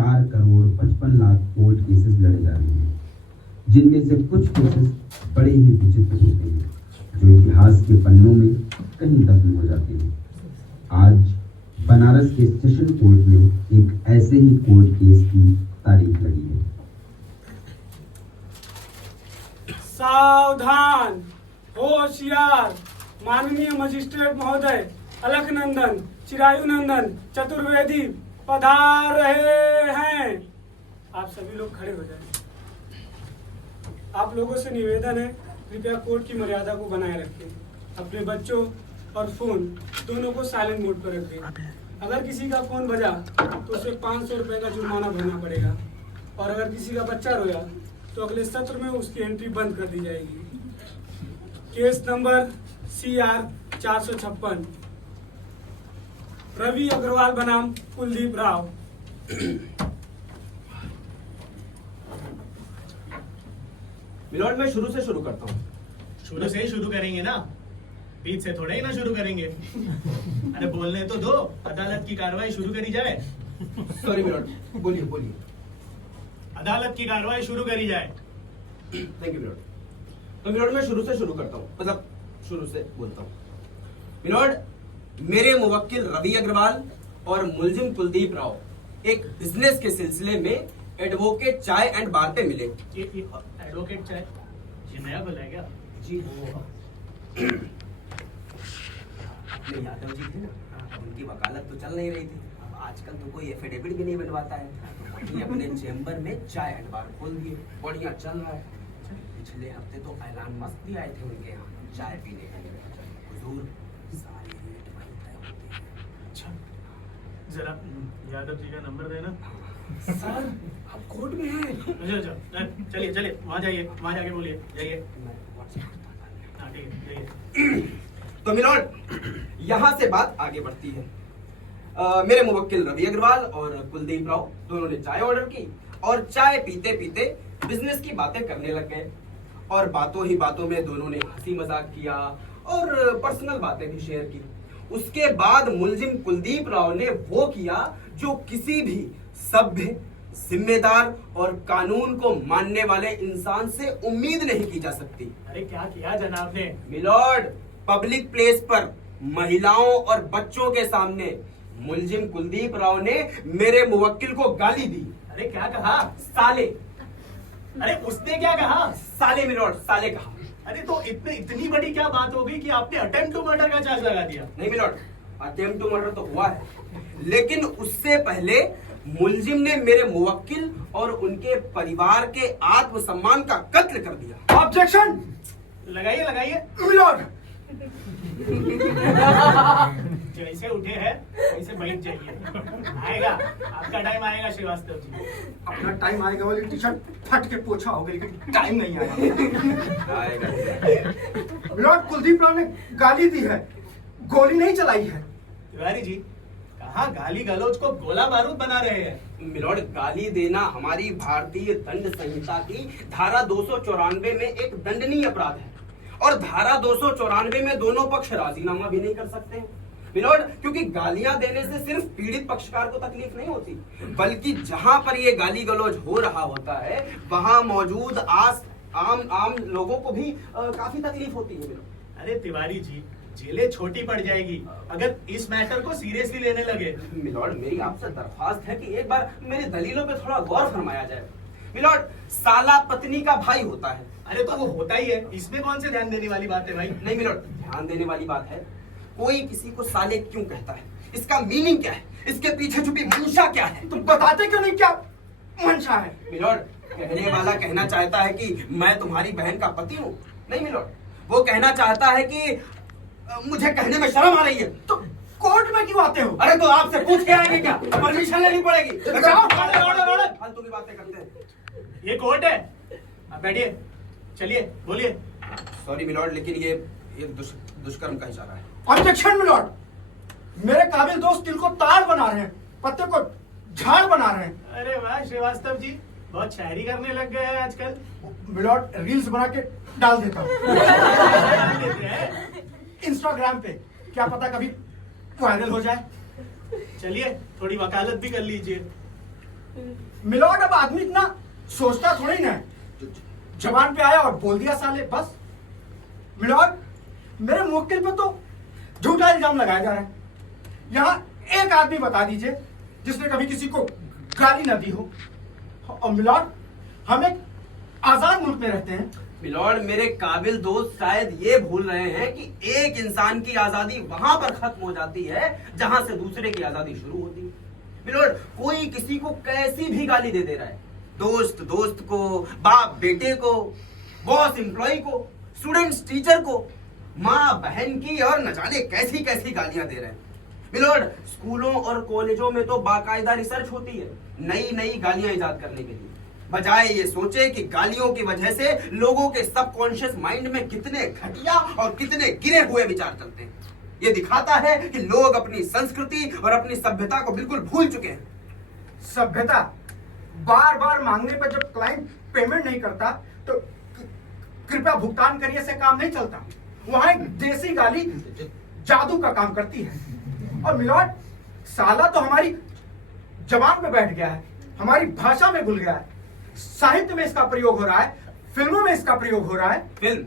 4,55,00,000 court cases लड़े जा रहे हैं, जिनमें से कुछ केसेस बड़े ही विचित्र होते हैं, जो इतिहास के पन्नों में कहीं दफन हो जाते हैं। आज बनारस के सेशन कोर्ट में एक ऐसे ही कोर्ट केस की तारीख लगी है। सावधान, होशियार, माननीय मजिस्ट्रेट महोदय अलखनंदन चिरायुनंदन चतुर्वेदी पधार रहे हैं। आप सभी लोग खड़े हो जाएं। आप लोगों से निवेदन है, कृपया कोर्ट की मर्यादा को बनाए रखें। अपने बच्चों और फोन दोनों को साइलेंट मोड पर रखें। अगर किसी का फोन बजा तो उसे 500 रुपए का जुर्माना भरना पड़ेगा, और अगर किसी का बच्चा रोया तो अगले सत्र में उसकी एंट्री बंद कर दी जाएगी। Case number CR 456, Ravi Agarwal बनाम कुलदीप राव। मिलॉर्ड, मैं शुरू से शुरू करता हूँ। शुरू से ही शुरू करेंगे ना, बीच से थोड़ा ही ना शुरू करेंगे। अरे बोलने तो दो, अदालत की कार्रवाई शुरू करी जाए। सॉरी मिलॉर्ड, बोलिए बोलिए। अदालत की कार्रवाई शुरू करी जाए। Thank you milord. तो मिलॉर्ड, मैं शुरू से शुरू करता हूँ, मतलब शुरू से बोलता हूँ। मिलॉर्ड, मेरे मुवक्किल रवि अग्रवाल और मुलजिम कुलदीप राव एक बिजनेस के सिलसिले में एडवोकेट चाय एंड बार पे मिले। ये एडवोकेट चाय ये नया खुला है क्या? जी वो अपने यादव जी थे ना, उनकी वकालत तो चल नहीं रही थी। अब आजकल तो कोई एफिडेविट भी नहीं बनवाता है, तो वही अपने चेम्बर में चाय एंड बार खोल दिए। बढ़िया चल रहा है। पिछले हफ्ते तो ऐलान मस्त भी आए थे उनके यहाँ चाय पीने के लिए। हुजूर, सारे रेट वहीं तय होते हैं। अच्छा, जरा यादव जी का नंबर देना। सर, आप कोर्ट में हैं। अच्छा, चलिए चलिए वहाँ जाइए, वहाँ जाके बोलिए, जाइए। हाँ ठीक है, जाइए। तो मिलॉर्ड, यहाँ से बात आगे बढ़ती है। मेरे मुवक्किल रवि अग्रवाल और कुलदीप राव दोनों ने चाय ऑर्डर की और चाय पीते पीते बिजनेस की बातें करने लग गए। और बातों ही बातों में दोनों ने हंसी मजाक किया और पर्सनल बातें भी शेयर की। उसके बाद मुलजिम कुलदीप राव ने वो किया जो किसी भी सभ्य, जिम्मेदार और कानून को मानने वाले इंसान से उम्मीद नहीं की जा सकती। अरे क्या किया जनाब ने? मिलॉर्ड, पब्लिक प्लेस पर महिलाओं और बच्चों के सामने मुलजिम कुलदीप राव ने मेरे मुवक्किल को गाली दी। अरे क्या कहा? साले। अरे उसने क्या कहा? साले मिलॉर्ड, साले कहा। अरे तो इतनी बड़ी क्या बात हो गई कि आपने अटेम्प्ट टू मर्डर का चार्ज लगा दिया? नहीं मिलॉर्ड, अटेम्प्ट टू मर्डर तो हुआ है, लेकिन उससे पहले मुलजिम ने मेरे मुवक्किल और उनके परिवार के आत्मसम्मान का कत्ल कर दिया। ऑब्जेक्शन। लगाइए लगाइए। मिलॉर्ड, जैसे उठे हैं वैसे बैठ जाइए। आएगा, आपका टाइम आएगा श्रीवास्तव जी। अपना टाइम आएगा वाली टी शर्ट फट के पोछा हो गई, लेकिन टाइम नहीं आया। आएगा। मिलॉर्ड, कुलदीप राव ने गाली दी है, गोली नहीं चलाई है। तिवारी जी, कहाँ गाली गलौज को गोला बारूद बना रहे हैं? मिलॉर्ड, गाली देना हमारी भारतीय दंड संहिता की धारा 294 में एक दंडनीय अपराध है, और धारा 294 में दोनों पक्ष राजीनामा भी नहीं कर सकते हैं मिलॉर्ड, क्योंकि गालियां देने से सिर्फ पीड़ित पक्षकार को तकलीफ नहीं होती, बल्कि जहां पर ये गाली गलौज हो रहा होता है वहां मौजूद आम लोगों को भी काफी तकलीफ होती है मिलॉर्ड। अरे तिवारी जी, जेलें छोटी पड़ जाएगी अगर इस मैटर को सीरियसली लेने लगे। मिलॉर्ड, मेरी आपसे दरख्वास्त है कि एक बार मेरी दलीलों पे थोड़ा गौर फरमाया जाए। मिलॉर्ड, साला पत्नी का भाई होता है। अरे तो वो होता ही है, इसमें कौन से ध्यान देने वाली बात है भाई? नहीं मिलॉर्ड, ध्यान देने वाली बात है। कोई किसी को साले क्यों कहता है, इसका मीनिंग क्या है, इसके पीछे छुपी मंशा क्या है? तुम बताते क्यों नहीं क्या मंशा है? मिलॉर्ड, कहने वाला कहना चाहता है कि मैं तुम्हारी बहन का पति हूँ। नहीं मिलॉर्ड, वो कहना चाहता है कि मुझे कहने में शर्म आ रही है। तो कोर्ट में क्यों आते हो? अरे तो आपसे पूछ के आएंगे क्या? परमिशन लेनी पड़ेगी। फालतू की बातें करते हैं। ये कोर्ट है, आप बैठिए, चलिए बोलिए। सॉरी मिलॉर्ड, लेकिन ये दुष्कर्म का इशारा है। ऑब्जेक्शन मिलॉर्ड, मेरे काबिल दोस्त तिल को तार बना रहे हैं, पत्ते को झाड़ बना रहे हैं। अरे वाह श्रीवास्तव जी, बहुत शायरी करने लग गए हैं आजकल। मिलॉर्ड, रील्स बना के डाल देता हूँ इंस्टाग्राम पे, क्या पता कभी वायरल हो जाए। चलिए थोड़ी वकालत भी कर लीजिए। मिलॉर्ड, अब आदमी इतना सोचता थोड़ी ना है। जबान पे आया और बोल दिया साले, बस। मिलॉर्ड, मेरे मुवक्किल पे तो झूठा इल्जाम लगाया जा रहा है। यहाँ एक आदमी बता दीजिए जिसने कभी किसी को गाली ना दी हो। और मिलॉर्ड, हम एक आजाद मुल्क में रहते हैं। मिलॉर्ड, मेरे काबिल दोस्त शायद ये भूल रहे हैं कि एक इंसान की आजादी वहां पर खत्म हो जाती है जहां से दूसरे की आजादी शुरू होती है। मिलॉर्ड, कोई किसी को कैसी भी गाली दे रहा है, दोस्त दोस्त को, बाप बेटे को, बॉस एम्प्लॉय को, स्टूडेंट्स टीचर को, माँ बहन की, और न जाने कैसी कैसी गालियां दे रहे हैं। मिलॉर्ड, स्कूलों और कॉलेजों में तो बाकायदा रिसर्च होती है नई नई गालियां इजाद करने के लिए, बजाय ये सोचे कि गालियों की वजह से लोगों के सबकॉन्शियस माइंड में कितने घटिया और कितने गिरे हुए विचार चलते हैं। ये दिखाता है कि लोग अपनी संस्कृति और अपनी सभ्यता को बिल्कुल भूल चुके हैं। सभ्यता? बार बार मांगने पर जब क्लाइंट पेमेंट नहीं करता तो कृपया भुगतान करिए से काम नहीं चलता। वहां एक देसी गाली जादू का काम करती है। और मिलॉर्ड, साला तो हमारी जबान पे बैठ गया है, हमारी भाषा में घुल गया है। साहित्य में इसका प्रयोग हो रहा है, फिल्मों में इसका प्रयोग हो रहा है। फिल्म?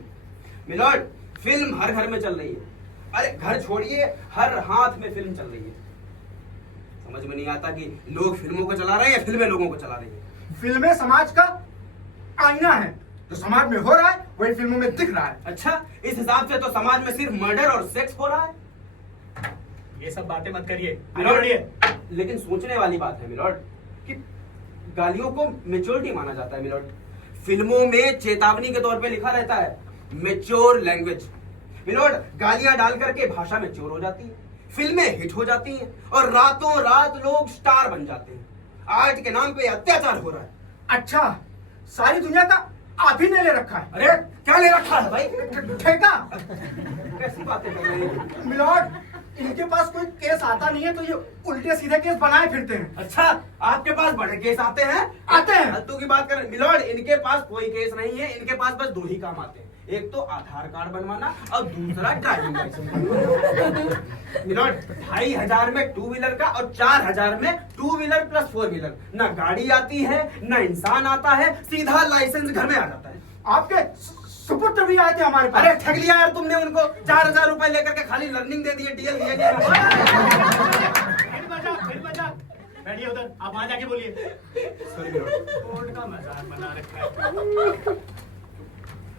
मिलॉर्ड, फिल्म हर घर में चल रही है। अरे घर छोड़िए, हर हाथ में फिल्म चल रही है। समझ में नहीं आता कि लोग फिल्मों को चला रहे हैं या फिल्में लोगों को चला रही है। फिल्में समाज का आईना है, जो समाज में हो रहा है वही फिल्मों में दिख रहा है। अच्छा, इस हिसाब से तो समाज में सिर्फ मर्डर और सेक्स हो रहा है। ये सब बातें मत करिए मिलॉर्ड, लेकिन सोचने वाली बात है मिलॉर्ड कि गालियों को मेच्योरिटी माना जाता है। मिलॉर्ड, फिल्मों में चेतावनी के तौर पे लिखा रहता है मेच्योर लैंग्वेज। मिलॉर्ड, गालियां डाल करके भाषा मेच्योर हो जाती है, फिल्में हिट हो जाती हैं और रातों रात लोग स्टार बन जाते हैं। आर्ट के नाम पे अत्याचार हो रहा है। अच्छा, सारी दुनिया का आधी ने ले रखा है। अरे क्या ले रखा है भाई? ठेका? कैसी बातें कर रहे हैं? मिलॉर्ड, इनके पास कोई केस आता नहीं है तो ये उल्टे सीधे केस बनाए फिरते हैं। अच्छा, आपके पास बड़े केस आते हैं? आते हैं। फालतू की बात कर रहे हैं। मिलॉर्ड, इनके पास कोई केस नहीं है, इनके पास बस दो ही काम आते हैं, एक तो आधार कार्ड बनवाना और दूसरा ड्राइविंग लाइसेंस। मिलॉर्ड, 2500 में 2 व्हीलर का और 4000 में 2 व्हीलर प्लस 4 व्हीलर। ना गाड़ी आती है, ना इंसान आता है, सीधा लाइसेंस घर में आ जाता है। आपके सुपुत्र भी आए थे हमारे पास। अरे ठग लिया यार तुमने उनको, 4000 रुपए लेकर के खाली लर्निंग दे दिए, डीएल दिए नहीं। फिर मजाक। बैठिए उधर, आप वहां जाके बोलिए। Sorry milord. कोर्ट का मजाक बना रखा है।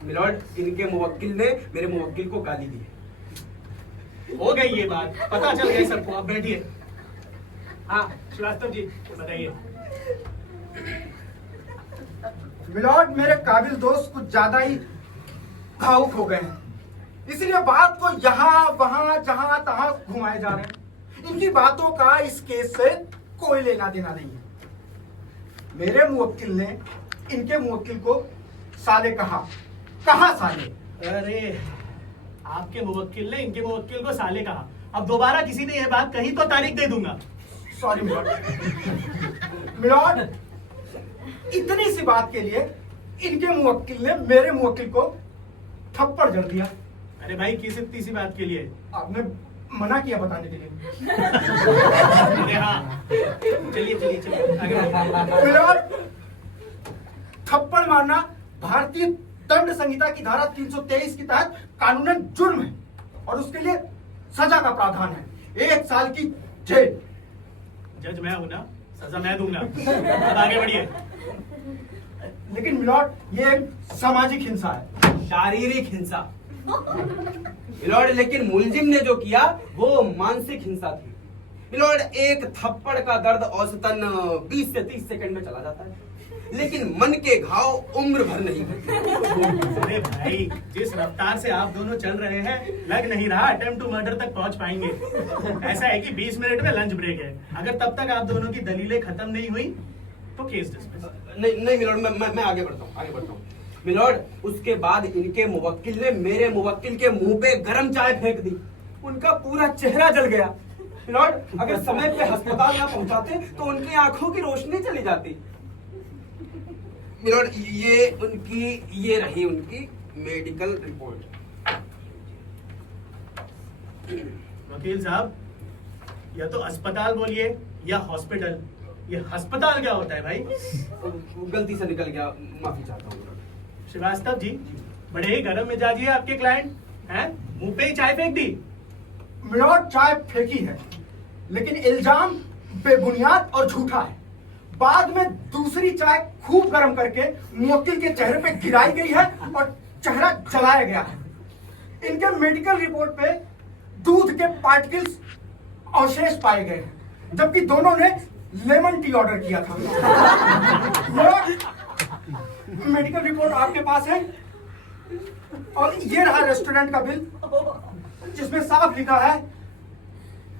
मिलॉर्ड, इनके मुवक्किल ने मेरे मुवक्किल को गाली दी। हो गई ये बात, पता चल गई सबको। आप बैठिए। हाँ श्रीवास्तव जी बताइए। मिलॉर्ड, मेरे काबिल दोस्त कुछ ज्यादा ही भावुक हो गए हैं, इसलिए बात को यहाँ वहां जहां तहां घुमाए जा रहे हैं। इनकी बातों का इस केस से कोई लेना देना नहीं है। मेरे मुवक्किल ने इनके मुवक्किल को साले कहा साले? अरे आपके मुवक्किल ने इनके मुवक्किल को साले कहा। अब दोबारा किसी ने यह बात कही तो तारीख दे दूंगा। Sorry milord. मिलॉर्ड, इतनी सी बात के लिए इनके मुवक्किल ने मेरे मुवक्किल को थप्पड़ जड़ दिया। अरे भाई, किस इतनी सी बात के लिए? आपने मना किया बताने के लिए। अरे हाँ, चलिए चलिए चलिए आगे बढ़िए। मिलॉर्ड, थप्पड़ मारना भारतीय दंड संहिता की धारा 323 के तहत कानूनन जुर्म है और उसके लिए सजा का प्रावधान है, 1 साल की जेल। जज मैं हूं ना, सजा मैं दूंगा। अब आगे बढ़िए। लेकिन मिलॉर्ड, ये एक सामाजिक हिंसा है, शारीरिक हिंसा। मिलॉर्ड, लेकिन मुलजिम ने जो किया वो मानसिक हिंसा थी। मिलॉर्ड, एक थप्पड़ का दर्द औसतन 20 से 30 सेकंड में चला जाता है, लेकिन मन के घाव उम्र भर नहीं होते। अरे भाई, जिस रफ्तार से आप दोनों चल रहे हैं, लग नहीं रहा अटेम्प्ट टू मर्डर तक पहुंच पाएंगे। ऐसा है कि 20 मिनट में लंच ब्रेक है, अगर तब तक आप दोनों की दलीलें खत्म नहीं हुई तो केस डिसमिस। नहीं मिलॉर्ड, मैं आगे बढ़ता हूँ। मिलॉर्ड, उसके बाद इनके मुवक्किल ने मेरे मुवक्किल के मुंह पे गरम चाय फेंक दी, उनका पूरा चेहरा जल गया। मिलॉर्ड, अगर समय पे अस्पताल ना पहुंचाते तो उनकी आंखों की रोशनी चली जाती। मिलॉर्ड, ये रही उनकी मेडिकल रिपोर्ट। वकील साहब, या तो अस्पताल बोलिए या हॉस्पिटल, ये अस्पताल क्या होता है भाई? गलती से निकल गया, माफी चाहता हूँ मिलोड। श्रीवास्तव जी, बड़े ही गर्म मिजाजी है आपके क्लाइंट हैं? मुंह पे ही चाय फेंक दी। मिलोड, चाय फेंकी है, लेकिन इल्जाम बेबुनियाद और झूठा है। बाद में दूसरी चाय खूब गर्म करके मुवक्किल के चेहरे पे गिराई गई है और चेहरा जलाया गया है। इनके मेडिकल रिपोर्ट पे दूध के पार्टिकल्स अवशेष पाए गए हैं, जबकि दोनों ने लेमन टी ऑर्डर किया था। मेडिकल रिपोर्ट आपके पास है, और ये रहा रेस्टोरेंट का बिल, जिसमें साफ लिखा है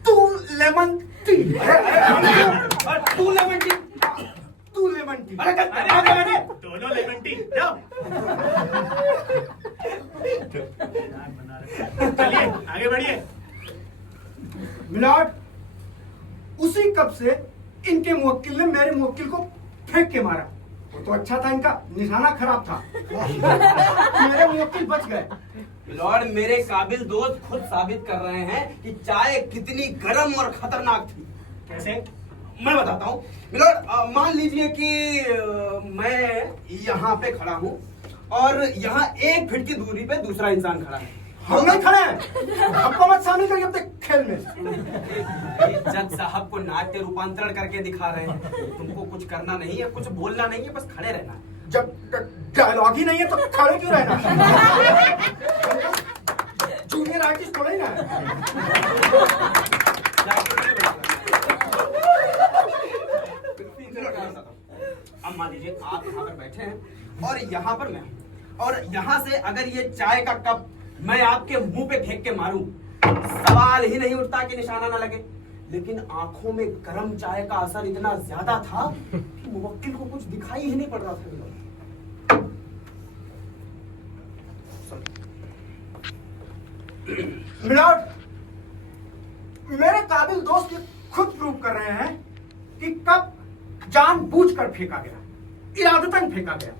2 lemon tea. 2 lemon tea. 2 lemon tea. अरे दोनों लेमन टी जाओ। चलिए आगे बढ़िए। मिलॉर्ड, उसी कप से इनके मुवक्किल ने मेरे मुवक्किल को फेंक के मारा। वो तो अच्छा था, इनका निशाना खराब था। मेरे मुवक्किल बच गए। मिलोड, मेरे काबिल दोस्त खुद साबित कर रहे हैं कि चाय कितनी गर्म और खतरनाक थी। कैसे? मैं बताता हूँ मिलोड। मान लीजिए कि मैं यहाँ पे खड़ा हूँ और यहाँ 1 फीट की दूरी पे दूसरा इंसान खड़ा है। हम नहीं खड़े हैं, हमको मत शामिल करिए अपने खेल में। जज साहब को नाट्य रूपांतरण करके दिखा रहे हैं। तुमको कुछ करना नहीं है, कुछ बोलना नहीं है, बस खड़े रहना है। जब डायलॉग ही नहीं है तो खड़े क्यों रहना? जूनियर आर्टिस्ट थोड़ा ही ना है। अब मान लीजिए आप यहाँ पर बैठे हैं और यहाँ पर मैं हूँ, और यहाँ से अगर ये चाय का कप मैं आपके मुंह पे फेंक के मारूं, सवाल ही नहीं उठता कि निशाना ना लगे। लेकिन आंखों में गर्म चाय का असर इतना ज्यादा था कि मुवक्किल को कुछ दिखाई ही नहीं पड़ रहा था। मिलॉर्ड, मेरे काबिल दोस्त ये खुद प्रूव कर रहे हैं कि कप जानबूझकर फेंका गया, इरादतन फेंका गया,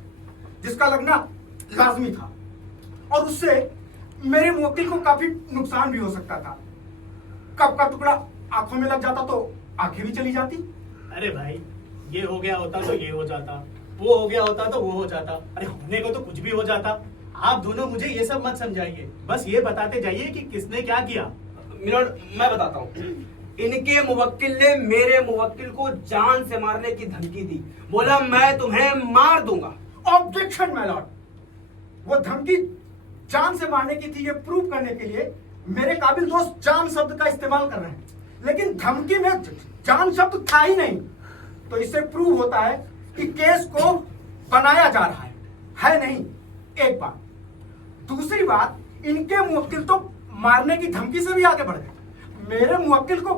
जिसका लगना लाजमी था, और उससे मेरे मुवक्किल को काफी नुकसान भी हो सकता था। कप का टुकड़ा आंखों में लग जाता तो आंखें भी चली जाती। अरे भाई, ये हो गया होता तो ये हो जाता, वो हो गया होता तो वो हो जाता, अरे होने को तो कुछ भी हो जाता। आप दोनों मुझे ये सब मत समझाइए, बस ये बताते जाइए कि किसने क्या किया। मिलोड, मैं बताता हूँ। इनके मुवक्किल ने मेरे मुवक्किल को जान से मारने की धमकी दी। बोला मैं तुम्हें मार दूंगा। ऑब्जेक्शन माय लॉर्ड, वो धमकी जान से मारने की थी, ये प्रूव करने के लिए मेरे काबिल दोस्त जान शब्द का इस्तेमाल कर रहे हैं, लेकिन धमकी में जान शब्द था ही नहीं। तो इससे प्रूव होता है कि केस को बनाया जा रहा है नहीं। एक बात। दूसरी बात, इनके मुवक्किल तो मारने की धमकी से भी आगे बढ़ गए, मेरे मुवक्किल को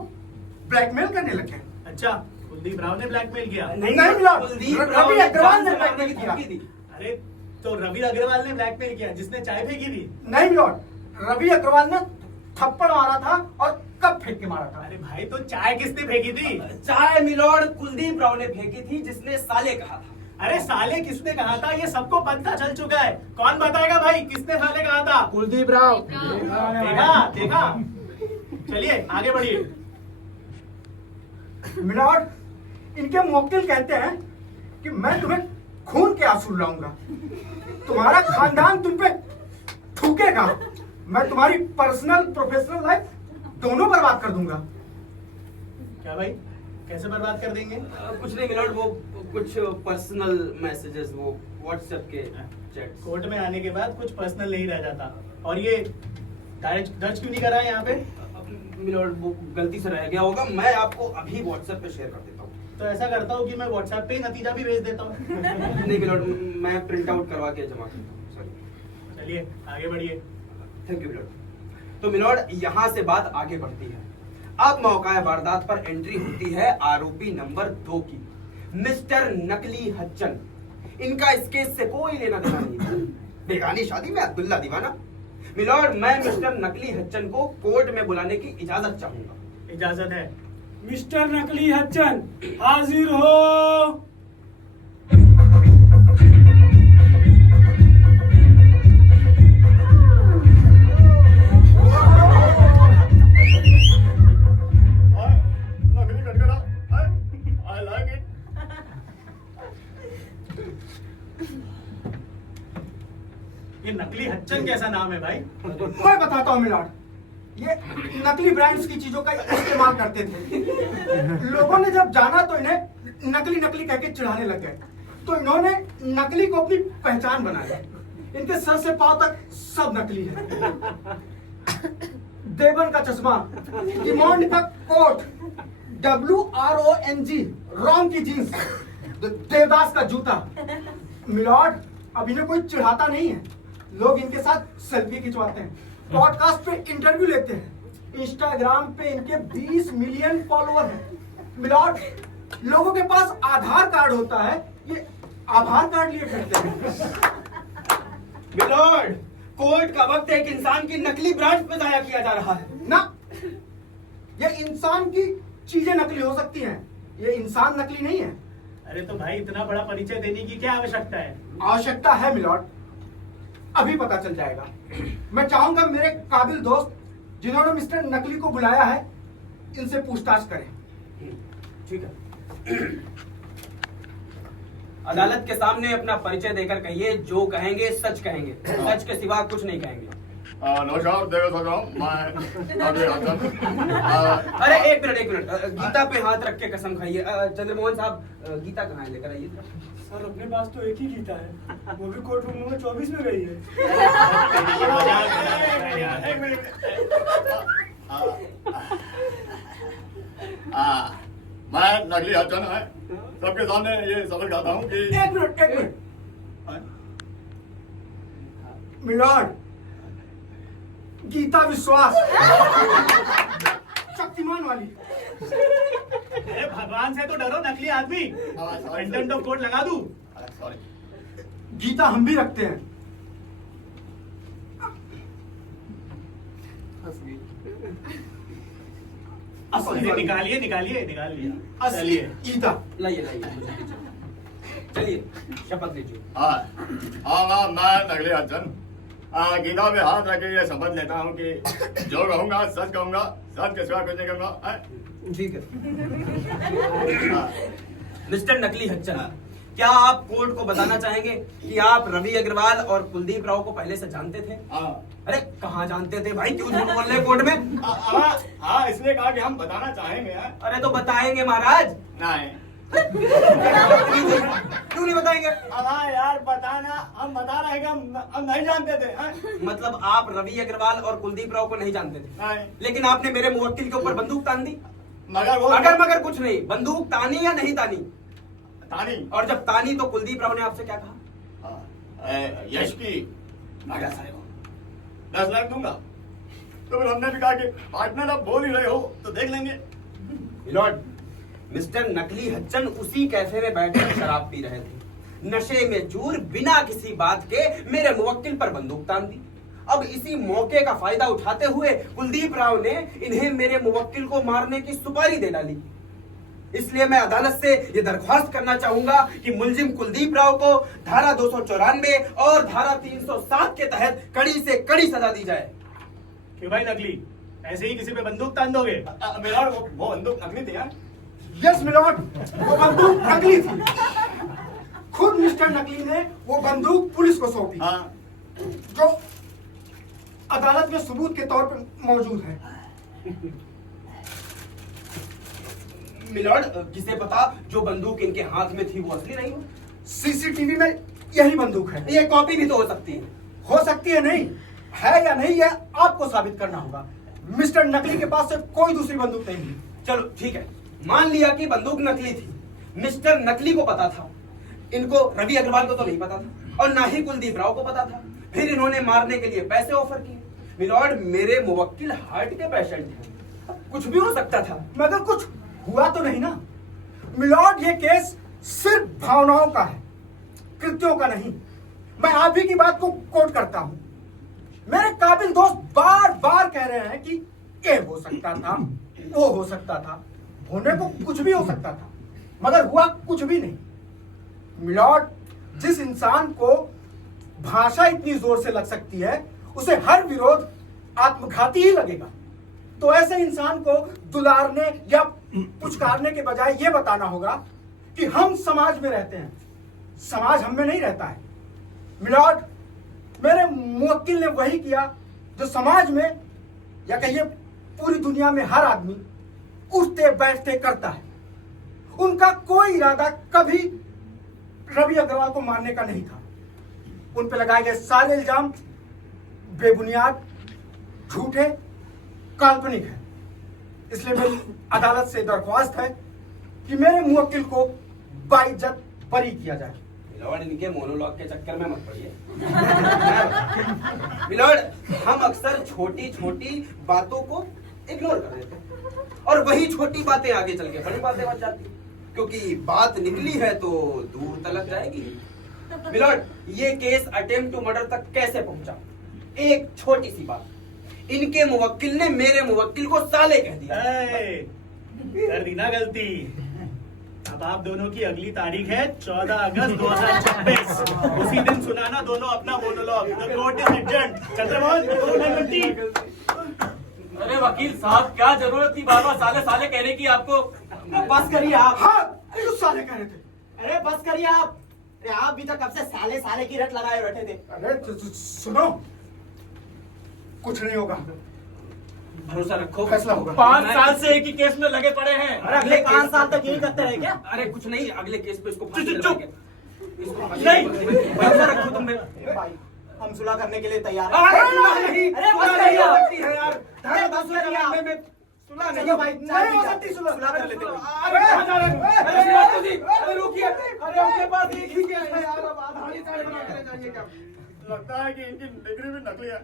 ब्लैकमेल करने लगे। अच्छा, कुलदीप राव ने ब्लैकमेल किया? नहीं मिला, कुलदीप रवि अग्रवाल ने मारने ब्लैकमेल की किया। धमकी दी। अरे तो रवि अग्रवाल ने ब्लैकमेल किया, जिसने चाय फेंकी थी? नहीं लॉर्ड, रवि अग्रवाल ने थप्पड़ मारा था और कप फेंक के मारा था। अरे भाई, तो चाय किसने फेंकी थी? चाय मिलोड कुलदीप राव ने फेंकी थी, जिसने साले कहा था। अरे साले किसने कहा था ये सबको पता चल चुका है। कौन बताएगा भाई किसने साले कहा था? कुलदीप राव। देखा देखा। चलिए आगे बढ़िए। मिलॉर्ड, इनके मुवक्किल कहते हैं कि मैं तुम्हें खून के आंसू लाऊंगा, तुम्हारा खानदान तुम पे थूकेगा, मैं तुम्हारी पर्सनल प्रोफेशनल लाइफ दोनों बर्बाद कर दूंगा। क्या भाई, कैसे बर्बाद कर देंगे? कुछ नहीं मिलोड, वो कुछ पर्सनल मैसेजेस, वो व्हाट्सएप के चैट्स। कोर्ट में आने के बाद कुछ पर्सनल नहीं रह जाता। और ये दर्ज क्यों नहीं करा है यहाँ पे? मिलोड, वो गलती से रह गया होगा, मैं आपको अभी व्हाट्सएप पे शेयर कर देता हूँ। तो ऐसा करता हूँ कि मैं व्हाट्सएप पे ही नतीजा भी भेज देता हूँ। नहीं मिलोड, मैं प्रिंट आउट करवा के जमा करता हूँ। सॉरी। चलिए आगे बढ़िए। Thank you milord. तो मिलोड, यहाँ से बात आगे बढ़ती है। अब मौका वारदात पर एंट्री होती है आरोपी नंबर 2 की, मिस्टर नकली हच्चन। इनका इस केस से कोई लेना देना नहीं था। बेगानी शादी में अब्दुल्ला दीवाना। मिलोड, मैं मिस्टर नकली हच्चन को कोर्ट में बुलाने की इजाजत चाहूंगा। इजाजत है। मिस्टर नकली हच्चन, हाजिर हो। नकली कटकरा, I like it. ये नकली हच्चन कैसा नाम है भाई? मैं बताता हूँ मिलाड, ये नकली ब्रांड्स की चीजों का इस्तेमाल करते थे। लोगों ने जब जाना तो इन्हें नकली नकली कह के चिढ़ाने लग गए, तो इन्होंने नकली को अपनी पहचान बनाया। इनके सर से पांव तक सब नकली है। देवन का चश्मा, डिमांड का कोट, WRONG रॉन्ग की जींस, देवदास का जूता। मिलॉर्ड, अब इन्हें कोई चिढ़ाता नहीं है, लोग इनके साथ सेल्फी खिंचवाते हैं, पॉडकास्ट पे इंटरव्यू लेते हैं, इंस्टाग्राम पे इनके 20 मिलियन फॉलोअर हैं। मिलॉर्ड, लोगों के पास आधार कार्ड होता है, ये आधार कार्ड लिए फिरते हैं। मिलॉर्ड, कोर्ट का वक्त है कि इंसान की नकली ब्रांड पे जाया किया जा रहा है ना, ये इंसान की चीजें नकली हो सकती हैं, ये इंसान नकली नहीं है। अरे तो भाई इतना बड़ा परिचय देने की क्या आवश्यकता है? आवश्यकता है मिलॉर्ड, अभी पता चल जाएगा। मैं चाहूंगा मेरे काबिल दोस्त जिन्होंने मिस्टर नकली को बुलाया है, इनसे पूछताछ करें। ठीक है। अदालत के सामने अपना परिचय देकर कहिए, जो कहेंगे सच कहेंगे, सच के सिवा कुछ नहीं कहेंगे। नमस्कार, देव सर मैं अभी अरे एक मिनट, गीता पे हाथ रख के कसम खाइए। चंद्रमोहन साहब, गीता कहाँ है, लेकर आइए। सर अपने पास तो एक ही गीता है, वो भी कोर्ट रूम नंबर 24 में गई है। एक मिनट। मैं नकली हच्चन है, सबके सामने ये शपथ खाता हूँ कि एक मिनट मिलॉर्ड, गीता विश्वास शक्तिमान वाली। अरे भगवान से तो डरो नकली आदमी। कंटेम्प्ट ऑफ कोर्ट लगा दूं? सॉरी, गीता हम भी रखते हैं। असली निकालिए निकालिए निकालिए। असली चलिए गीता लाइए, चलिए शपथ लीजिए। हाँ मैं नकली हच्चन गीता में हाथ रख के ये शपथ लेता हूँ कि जो कहूँगा सच कहूँगा, सच के सिवा कुछ नहीं कहूँगा। ठीक है। मिस्टर नकली हच्चन, क्या आप कोर्ट को बताना चाहेंगे कि आप रवि अग्रवाल और कुलदीप राव को पहले से जानते थे? अरे कहाँ जानते थे भाई, क्यों झूठ बोल रहे हैं कोर्ट में? हाँ इसलिए कहा कि हम बताना चाहेंगे। अरे तो बताएंगे महाराज। नहीं, क्यों नहीं बताएंगे? यार बताना, हम बता रहे हैं कि हम नहीं जानते थे। मतलब आप रवि अग्रवाल और कुलदीप राव को नहीं जानते थे, नहीं, लेकिन आपने मेरे मुवक्किल के ऊपर बंदूक तान दी। मगर वो अगर मगर कुछ नहीं, बंदूक तानी या नहीं तानी? तानी। और जब तानी तो कुलदीप राव ने आपसे क्या कहा? यश की 10 लाख दूंगा। तो फिर हमने भी कहा कि पार्टनर आप बोल ही रहे हो तो देख लेंगे। मिलॉर्ड, मिस्टर नकली हच्चन उसी कैफे में बैठकर शराब पी रहे थे, नशे में चूर, बिना किसी बात के मेरे मुवक्किल पर बंदूक तान दी। अब इसी मौके का फायदा उठाते हुए कुलदीप राव ने इन्हें मेरे मुवक्किल को मारने की सुपारी दे डाली। इसलिए मैं अदालत से ये दरख्वास्त करना चाहूंगा कि मुलजिम कुलदीप राव को धारा 294 और धारा 307 के तहत कड़ी से कड़ी सजा दी जाए। कि भाई नकली, ऐसे ही किसी पे बंदूक तान दोगे? मेरा वो बंदूक नकली थी यार। यस मिलॉर्ड, वो बंदूक नकली थी। खुद मिस्टर नकली ने वो बंदूक पुलिस को सौंपी, जो अदालत में सबूत के तौर पर मौजूद है। मिलॉर्ड, किसे पता जो बंदूक इनके हाथ में थी वो असली नहीं हो? सीसीटीवी में यही बंदूक है। ये कॉपी भी तो हो सकती है। हो सकती है, नहीं है या नहीं यह आपको साबित करना होगा। मिस्टर नकली के पास से कोई दूसरी बंदूक नहीं है। चलो ठीक है, मान लिया कि बंदूक नकली थी। मिस्टर नकली को पता था, इनको रवि अग्रवाल को तो नहीं पता था, और ना ही कुलदीप राव को पता था। फिर इन्होंने मारने के लिए पैसे ऑफर किए। मिलॉर्ड, मेरे मुवक्किल हार्ट के पेशेंट हैं, कुछ भी हो सकता था। मगर कुछ हुआ तो नहीं ना। मिलॉर्ड, ये केस सिर्फ भावनाओं का है, कृत्यों का नहीं। मैं आप ही की बात को कोट करता हूं। मेरे काबिल दोस्त बार बार कह रहे हैं कि ये हो सकता था, वो हो सकता था, होने को कुछ भी हो सकता था, मगर हुआ कुछ भी नहीं। मिलॉर्ड, जिस इंसान को भाषा इतनी जोर से लग सकती है, उसे हर विरोध आत्मघाती ही लगेगा। तो ऐसे इंसान को दुलारने या पुचकारने के बजाय ये बताना होगा कि हम समाज में रहते हैं, समाज हम में नहीं रहता है। मिलॉर्ड, मेरे मुवक्किल ने वही किया जो समाज में या कहिए पूरी दुनिया में हर आदमी उठते बैठते करता है। उनका कोई इरादा कभी रवि अग्रवाल को मारने का नहीं था। उन पर लगाए गए सारे इल्जाम बेबुनियाद, झूठे, काल्पनिक है। इसलिए मेरी अदालत से दरख्वास्त है कि मेरे मुवक्किल को बाइज्जत बरी किया जाए। मिलॉर्ड, इनके मोनोलॉग के चक्कर में मत पड़िए। मिलॉर्ड, हम अक्सर छोटी छोटी बातों को इग्नोर कर देते हैं और वही छोटी बातें आगे चल के बड़ी बातें बन जाती हैं, क्योंकि बात निकली है तो दूर तलक जाएगी। मिलॉर्ड, ये केस अटेम्प्ट टू मर्डर तक कैसे पहुंचा? एक छोटी सी बात, इनके मुवक्किल ने मेरे मुवक्किल को साले कह दिया। कर दी ना गलती। अब आप दोनों की अगली तारीख है 14 अगस्त 2026। उसी दिन सुनाना दोनों अपना monologue. The court is adjourned. Chandramohan, अरे वकील साहब, क्या जरूरत थी बार बार साले साले कहने की आपको? बस करिए आप। हाँ, क्यों साले कह रहे थे? अरे बस करिए आप। अरे आप भी तो कब से साले साले की रट लगाए बैठे थे। अरे सुनो, कुछ नहीं होगा, भरोसा रखो, फैसला होगा। 5 साल से एक ही केस में लगे पड़े हैं। अरे अगले 5 साल तक यही करते रहे क्या? अरे कुछ नहीं, अगले केस पे इसको फांसी चुप। दिलवाएंगे। इसको फांसी नहीं। दिलवाएंगे। भरोसा रखो तुम पे। भाई, हम सुलह करने के लिए तैयार हैं। अरे नहीं, अरे बस सुलह करिए नहीं हो आप। सकती है यार। अरे बस करिए आप। सुलह नहीं चलो भाई, नहीं हो सकती सुलह। सुलह कर लेते हैं। अरे कहाँ जा रहे हो? अरे बात जी, अरे रुकिए। अरे अपने पास एक ही केस है यार, अब आधा ही साइड बना के जाइए क्या? लगता है कि इनकी डिग्री भी नकली है।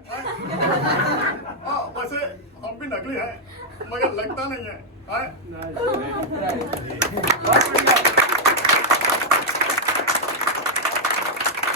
हाँ, वैसे हम भी नकली हैं, मगर लगता नहीं है। बहुत बढ़िया।